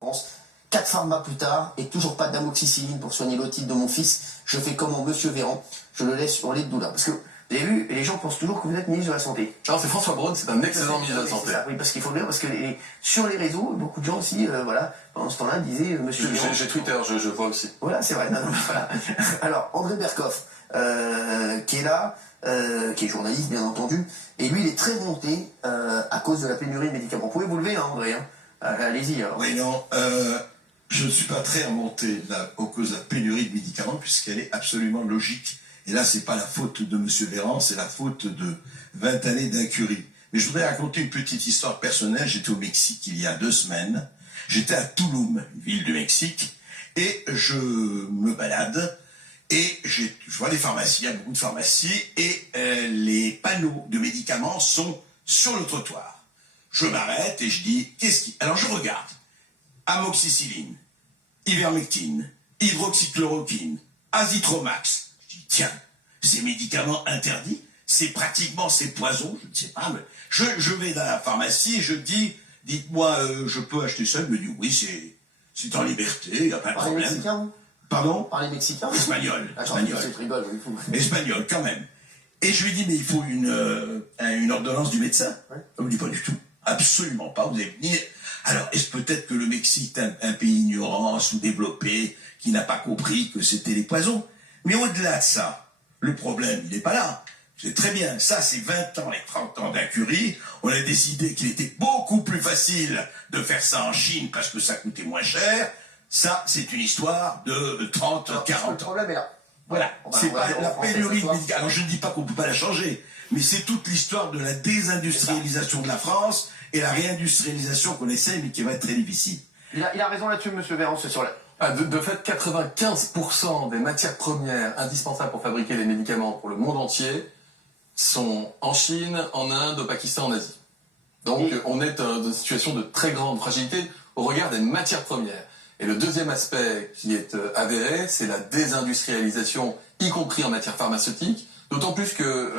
France. 4 pharma plus tard, et toujours pas d'amoxicilline pour soigner l'otite de mon fils. Je fais comment Monsieur Véran, je le laisse hurler de douleur. Parce que, vous avez vu, les gens pensent toujours que vous êtes ministre de la Santé. Alors c'est François Braun, c'est un excellent ministre de la Santé. Oui, parce qu'il faut le dire, parce que sur les réseaux, beaucoup de gens aussi, voilà, pendant ce temps-là, disaient Monsieur Véran. J'ai Twitter, je vois aussi. Voilà, c'est vrai. Non, voilà. Alors, André Berkoff, qui est là, qui est journaliste, bien entendu, et lui, il est très remonté à cause de la pénurie de médicaments. Vous pouvez vous lever, hein, André, hein. Allez-y. Alors. Oui, non, je ne suis pas très remonté là, à cause de la pénurie de médicaments, puisqu'elle est absolument logique. Et là, c'est pas la faute de M. Véran, c'est la faute de 20 années d'incurie. Mais je voudrais raconter une petite histoire personnelle. J'étais au Mexique il y a 2 semaines. J'étais à Tulum, une ville du Mexique, et je me balade, et je vois des pharmacies, il y a beaucoup de pharmacies, et les panneaux de médicaments sont sur le trottoir. Je m'arrête et je dis, qu'est-ce qui... Alors je regarde. Amoxicilline, ivermectine, hydroxychloroquine, azithromax. Je dis, tiens, ces médicaments interdits, c'est pratiquement ces poisons, je ne sais pas, mais je vais dans la pharmacie et je dis, dites-moi, je peux acheter ça? Il me dit, oui, c'est en liberté, il n'y a pas de problème. Par les Mexicains, vous? Pardon? Par les Mexicains? Espagnol. Espagnol. Espagnol, quand même. Et je lui dis, mais il faut une ordonnance du médecin? Ouais. Il me dit, pas du tout. Absolument pas. Vous allez venir. Alors, est-ce peut-être que le Mexique est un pays ignorant, sous-développé, qui n'a pas compris que c'était les poisons? Mais au-delà de ça, le problème, il n'est pas là. C'est très bien. Ça, c'est 20 ans et 30 ans d'incurie. On a décidé qu'il était beaucoup plus facile de faire ça en Chine parce que ça coûtait moins cher. Ça, c'est une histoire de 30, 40 ans. Le problème est là. Voilà. C'est pas la pénurie de médicaments. Alors, je ne dis pas qu'on ne peut pas la changer, mais c'est toute l'histoire de la désindustrialisation de la France et la réindustrialisation qu'on essaie, mais qui va être très difficile. Il a raison là-dessus, Monsieur Véran, c'est sur la... De fait, 95% des matières premières indispensables pour fabriquer les médicaments pour le monde entier sont en Chine, en Inde, au Pakistan, en Asie. Donc on est dans une situation de très grande fragilité au regard des matières premières. Et le deuxième aspect qui est avéré, c'est la désindustrialisation, y compris en matière pharmaceutique. D'autant plus que...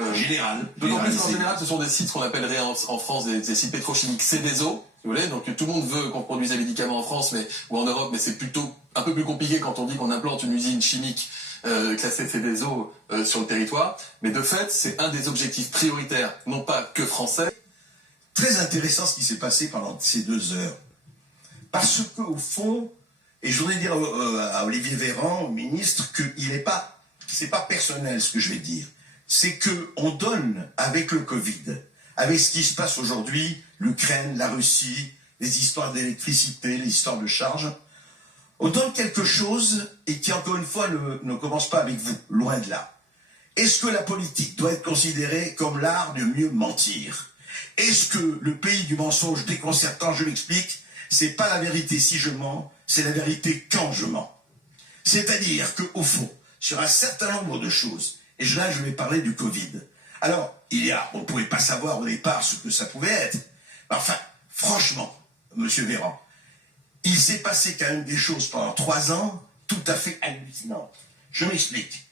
D'autant plus qu'en général, ce sont des sites qu'on appellerait en France des sites pétrochimiques CDSO. Vous voulez, donc tout le monde veut qu'on produise des médicaments en France ou en Europe, mais c'est plutôt un peu plus compliqué quand on dit qu'on implante une usine chimique classée CDSO sur le territoire. Mais de fait, c'est un des objectifs prioritaires, non pas que français. Très intéressant ce qui s'est passé pendant ces 2 heures. Parce qu'au fond, et je voudrais dire à Olivier Véran, au ministre, c'est pas personnel ce que je vais dire. C'est qu'on donne avec le Covid, avec ce qui se passe aujourd'hui, l'Ukraine, la Russie, les histoires d'électricité, les histoires de charges, on donne quelque chose et qui, encore une fois, ne commence pas avec vous, loin de là. Est-ce que la politique doit être considérée comme l'art de mieux mentir? Est-ce que le pays du mensonge déconcertant, je m'explique, c'est pas la vérité si je mens, c'est la vérité quand je mens. C'est-à-dire qu'au fond, sur un certain nombre de choses, et là je vais parler du Covid. Alors, on ne pouvait pas savoir au départ ce que ça pouvait être. Enfin, franchement, Monsieur Véran, il s'est passé quand même des choses pendant 3 ans tout à fait hallucinantes. Je m'explique.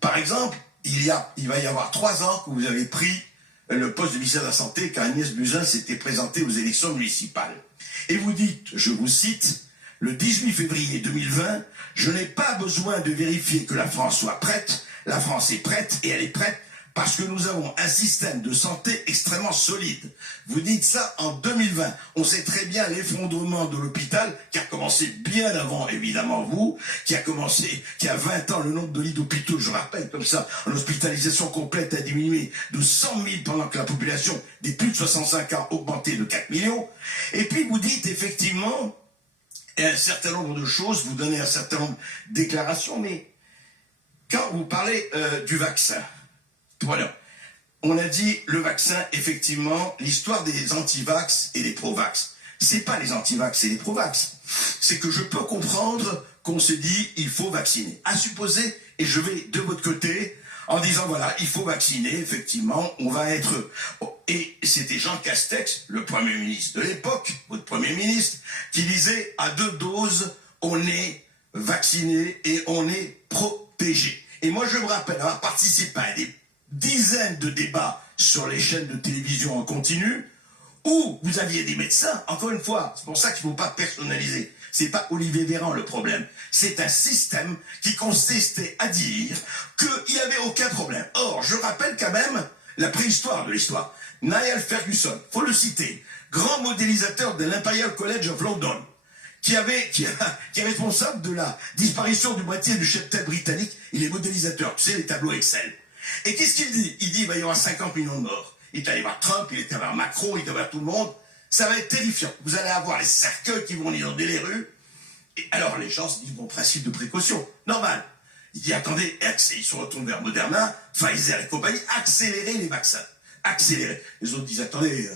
Par exemple, il va y avoir 3 ans que vous avez pris le poste de ministère de la Santé quand Agnès Buzyn s'était présentée aux élections municipales. Et vous dites, je vous cite, le 18 février 2020, je n'ai pas besoin de vérifier que la France soit prête. La France est prête et elle est prête parce que nous avons un système de santé extrêmement solide. Vous dites ça en 2020. On sait très bien l'effondrement de l'hôpital qui a commencé bien avant, évidemment, vous, qui a 20 ans, le nombre de lits d'hôpitaux, je rappelle comme ça, en hospitalisation complète a diminué de 100 000 pendant que la population des plus de 65 ans a augmenté de 4 millions. Et puis vous dites effectivement un certain nombre de choses, vous donnez un certain nombre de déclarations, mais quand vous parlez du vaccin, voilà. On a dit le vaccin, effectivement, l'histoire des anti-vax et des pro-vax. C'est pas les anti-vax et les pro-vax. C'est que je peux comprendre qu'on se dit il faut vacciner. À supposer, et je vais de votre côté, en disant voilà, il faut vacciner, effectivement, on va être... Et c'était Jean Castex, le Premier ministre de l'époque, votre Premier ministre, qui disait à 2 doses, on est vacciné et on est protégé. Et moi, je me rappelle avoir participé à des dizaines de débats sur les chaînes de télévision en continu où vous aviez des médecins, encore une fois, c'est pour ça qu'il ne faut pas personnaliser. C'est pas Olivier Véran le problème. C'est un système qui consistait à dire qu'il n'y avait aucun problème. Or, je rappelle quand même la préhistoire de l'histoire. Niall Ferguson, faut le citer, grand modélisateur de l'Imperial College of London, qui est responsable de la disparition du moitié du cheptel britannique. Il est modélisateur, tu sais, les tableaux Excel. Et qu'est-ce qu'il dit? Il dit il va y avoir 50 millions de morts. Il est allé voir Trump, il est allé voir Macron, il est allé voir tout le monde. Ça va être terrifiant. Vous allez avoir les cercueils qui vont inonder les rues. Et alors les gens se disent, bon, principe de précaution, normal. Il dit, attendez, ils se retournent vers Moderna, Pfizer et compagnie, accélérez les vaccins. Accélérez. Les autres disent, attendez,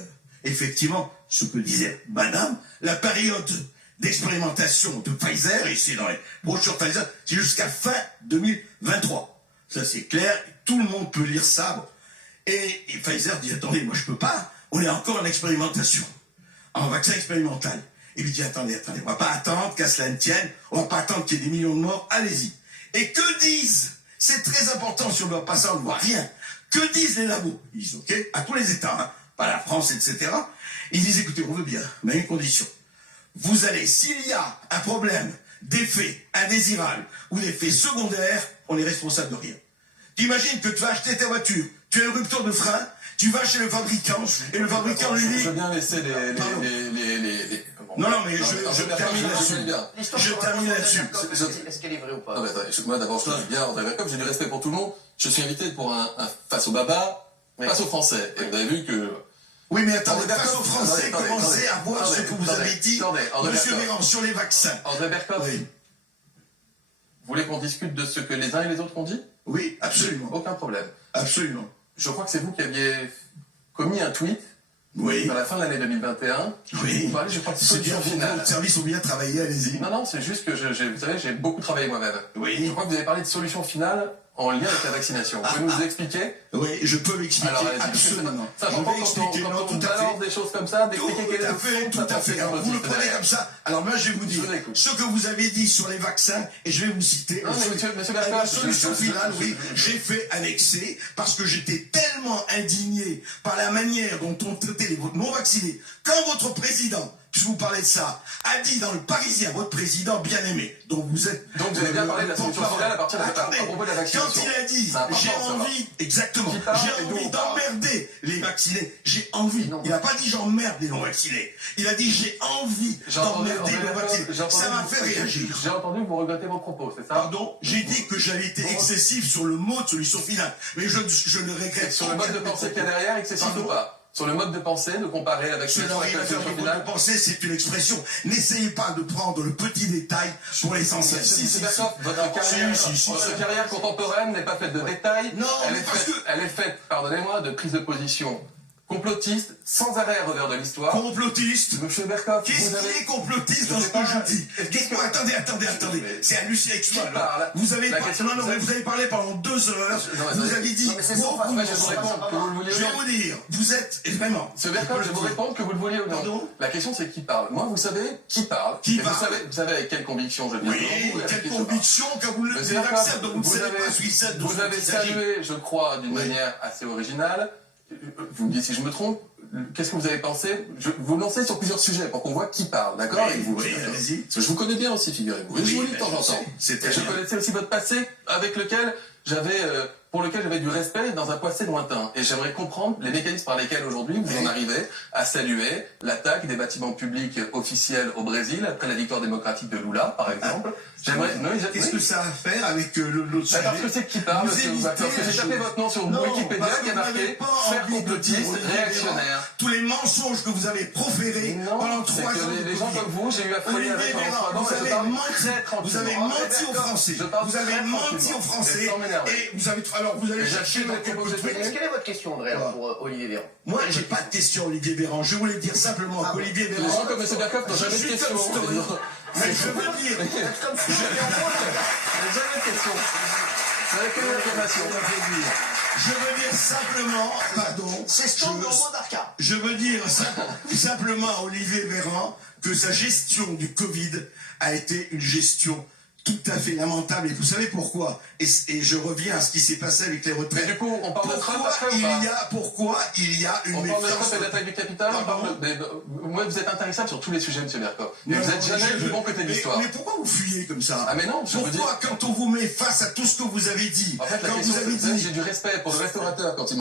effectivement, ce que disait madame, la période d'expérimentation de Pfizer, et c'est dans les brochures Pfizer, c'est jusqu'à fin 2023. Ça c'est clair, tout le monde peut lire ça. Et Pfizer dit, attendez, moi je peux pas, on est encore en expérimentation, en vaccin expérimental. Et lui dit, attendez, on va pas attendre qu'à cela ne tienne, on va pas attendre qu'il y ait des millions de morts, allez-y. Et que disent, c'est très important, si on ne voit pas ça, on ne voit rien, que disent les labos? Ils disent, ok, à tous les États, hein, pas la France, etc. Ils disent, écoutez, on veut bien, mais à une condition. Vous allez, s'il y a un problème d'effet indésirable ou d'effet secondaire, on est responsable de rien. T'imagines que tu vas acheter ta voiture, tu as une rupture de frein, tu vas chez le fabricant, et le fabricant lui dit... Je veux bien laisser les... Non, mais je termine là-dessus. Je termine là-dessus. Est-ce qu'elle est vraie ou pas? Non, mais attendez, moi d'abord, je connais bien André Berkoff, j'ai du respect pour tout le monde. Je suis invité pour un face au Baba, face aux Français. Et vous avez vu que... Oui, mais attendez, face aux Français, commencez à voir ce que vous avez dit, Monsieur Véran, sur les vaccins. André Berkoff, oui. Vous voulez qu'on discute de ce que les uns et les autres ont dit? Oui, absolument. Aucun problème. Absolument. Je crois que c'est vous qui aviez commis un tweet oui. dans la fin de l'année 2021. Oui. Vous parlez, je crois que c'est bien, vos services ont bien travaillé, allez-y. Non, c'est juste que, vous savez, j'ai beaucoup travaillé moi-même. Oui. Je crois que vous avez parlé de solution finale en lien avec la vaccination. Vous pouvez nous expliquer? Oui, je peux l'expliquer, absolument. Ça, je vais expliquer, quand on balance des choses comme ça, d'expliquer quel est le fond. Tout à fait. Alors, vous le prenez comme ça. Alors, moi, je vais vous dire ce que vous avez dit sur les vaccins, et je vais vous citer. Non, mais monsieur la solution finale, oui, j'ai fait un excès, parce que j'étais tellement indigné par la manière dont on traitait les non-vaccinés. Quand votre président, je vous parlais de ça, a dit dans le Parisien, votre président bien-aimé, dont vous êtes... Donc vous avez bien parlé de la solution finale à partir de propos de la vaccination. Quand il a dit, j'ai envie, exactement, j'ai envie d'emmerder les vaccinés, j'ai envie. Il n'a pas dit j'emmerde les non-vaccinés. Il a dit j'ai envie d'emmerder les vaccinés. Ça m'a fait réagir. J'ai entendu que vous regrettez vos propos, c'est ça? Pardon, j'ai dit que j'avais été excessif sur le mot de solution finale. Mais je ne regrette pas. Sur le mode de pensée qu'il y a derrière, excessif ou pas? Sur le mode de pensée, de comparer la vaccination avec la solution finale. Le mode de pensée, c'est une expression. N'essayez pas de prendre le petit détail pour l'essentiel. Votre carrière contemporaine n'est pas faite de détails. Non, elle est faite, pardonnez-moi, de prise de position complotiste, sans arrêt à revers de l'histoire. Complotiste? Monsieur Berkoff, qu'est-ce qui est complotiste dans ce que je dis? Attendez. C'est hallucinant. Vous avez parlé pendant 2 heures. Vous avez dit beaucoup de choses. Je vais vous dire, vous êtes vraiment... Monsieur Berkoff, je vais vous répondre que vous le vouliez ou non. Pardon? La question c'est qui parle. Moi, vous savez qui parle. Vous savez avec quelle conviction je viens. Oui, quelle conviction quand vous le acceptez, donc vous ne savez pas suicide. Vous avez salué, je crois, d'une manière assez originale. Vous me dites si je me trompe, qu'est-ce que vous avez pensé? Vous lancez sur plusieurs sujets pour qu'on voit qui parle, d'accord? Oui, allez-y. Parce que je vous connais bien aussi, figurez-vous. Et je vous lis de temps en temps. Et je connaissais aussi votre passé avec lequel pour lequel j'avais du respect dans un passé lointain. Et j'aimerais comprendre les mécanismes par lesquels aujourd'hui vous en arrivez à saluer l'attaque des bâtiments publics officiels au Brésil après la victoire démocratique de Lula, par exemple. Qu'est-ce que ça a à faire avec l'autre sujet? Parce que c'est qui parle, parce que j'ai tapé votre nom sur Wikipédia qui a marqué faire complotiste, réactionnaire. Tous les mensonges que vous avez proférés pendant 3 ans. Les gens comme vous, j'ai eu à fouiller avec pendant 3 ans. Vous avez menti aux Français. Vous avez menti aux Français. Et vous avez... Alors, vous allez chercher dans quelques trucs. Quelle est votre question, André, pour Olivier Véran? Moi, j'ai pas de question, Olivier Véran. Je voulais dire simplement qu'Olivier Véran... Les gens comme M. Berkoff n'ont jamais de questions. Mais je veux dire... Jamais de questions. Avec quelle information? Je veux dire simplement... Pardon. Je veux dire simplement à Olivier Véran que sa gestion du Covid a été une gestion tout à fait lamentable. Et vous savez pourquoi? Et je reviens à ce qui s'est passé avec les Mais retraites. du coup, on parle de Trump Pourquoi après ou pas? pourquoi il y a une On parle de méfiance? Trump et d'attaque du capital, on parle moi, vous êtes intéressable sur tous les sujets, monsieur Bercoff. Mais vous êtes jamais du bon côté de l'histoire. Mais pourquoi vous fuyez comme ça? Ah mais non, je vous dis... Pourquoi, quand on vous met face à tout ce que vous avez dit, En fait, la quand question, vous avez c'est que dit... j'ai du respect pour le restaurateur quand il